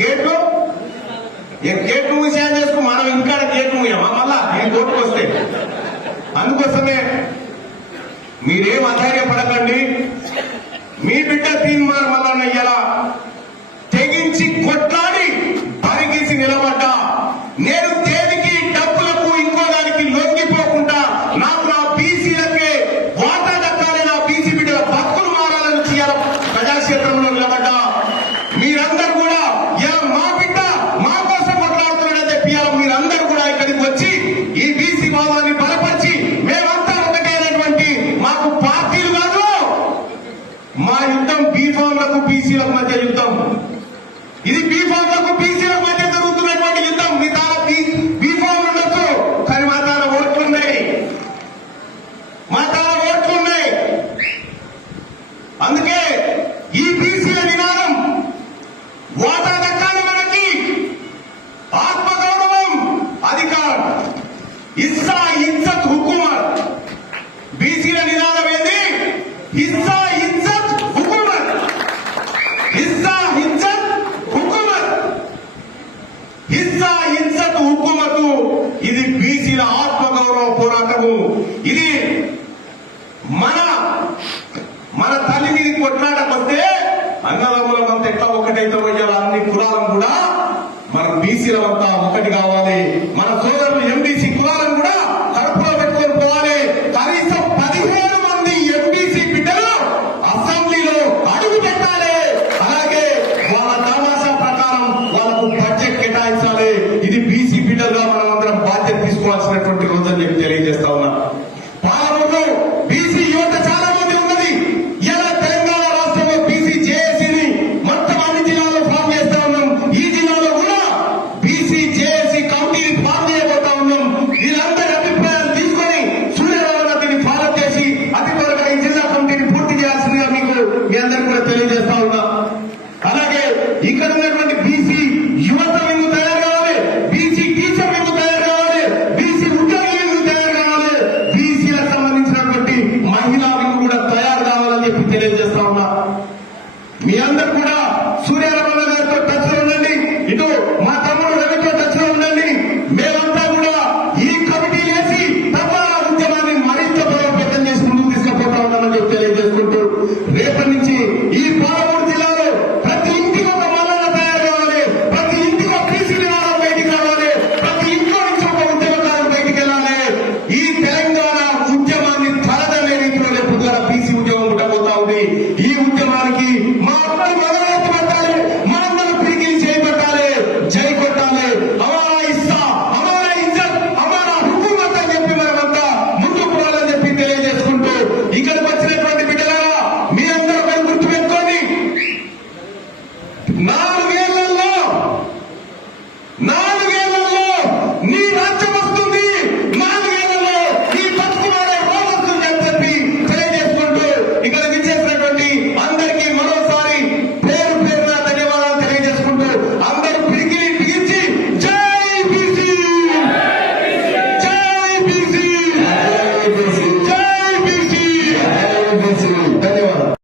గేట్లు ఏ గేట్ మూసేయం చేసుకో మనం ఇంకా గేట్ మూయమా? మళ్ళా ఈ కోర్టుకు వస్తే? అందుకోసమే మీరేం అధైర్యపడకండి. మీ బిడ్డ తీర్మానం వల్ల ఇలా తెగించి కొట్లాడి పరిగేసి నిలబడ్డా. నేను దేనికి డబ్బులకు ఇంకో దానికి లొంగిపోకుండా నాకు నా బీసీలకే వాటా దక్కాలి నా బీసీ బిడ్డల బతుకులు మారాలని చేయాల ప్రజాక్షేత్రంలో నిలబడ్డా. మా యుద్ధం బీఫామ్లకు బీసీలకు మధ్య యుద్ధం. ఇది బీఫామ్లకు బీసీలకు మధ్య జరుగుతున్నటువంటి యుద్ధం. మీ తాన బీఫామ్ ఉండొచ్చు కానీ మా తాన ఓట్లున్నాయి. మా తాన ఓట్లున్నాయి. అందుకే ఈ బీసీల నినాదం వాటా దక్కాలి మనకి. ఆత్మగౌరవం అధికారం. ఇస్సా ఇజ్జత్ హుకుమత్ బీసీల నినాదం ఏంది? ఇస్సా ఇజ్జత్ హుకుమత్ హిస్సా ఇజ్జత్ హుకుమత్ హింస హింసకు హుకుమతు ఇది బీసీల ఆత్మగౌరవ పోరాటము. ఇది మన మన తల్లిని కొట్లాడకొస్తే అన్నదమ్ములం అంతా ఎట్లా ఒకటైతే అన్ని కులాలం కూడా మన బీసీలమంతా ఒకటి కావాలి. మన సోదరు తీసుకోవాల్సినటువంటి రోజని తెలియజేస్తా ఉన్నా. పాలమూరులో బీసీ యువత చాలా మంది ఉన్నది. ఇలా తెలంగాణ రాష్ట్రంలో బీసీ జేఏసీని మొత్తం అన్ని జిల్లాలో ఫామ్ చేస్తా ఉన్నాం. ఈ జిల్లాలో కూడా బీసీ జేఏసీ కమిటీని ఫామ్ చేయబోతా ఉన్నాం. వీళ్ళందరి అభిప్రాయాలు తీసుకొని సూర్యరావు దీన్ని ఫాలో చేసి అతి త్వరగా ఈ జిల్లా కమిటీని పూర్తి చేయాల్సిందిగా మీకు మీ అందరికీ కూడా తెలియజేస్తా ఉన్నా. అలాగే ఇక్కడ అందరూ కూడా సూర్యారావు Mas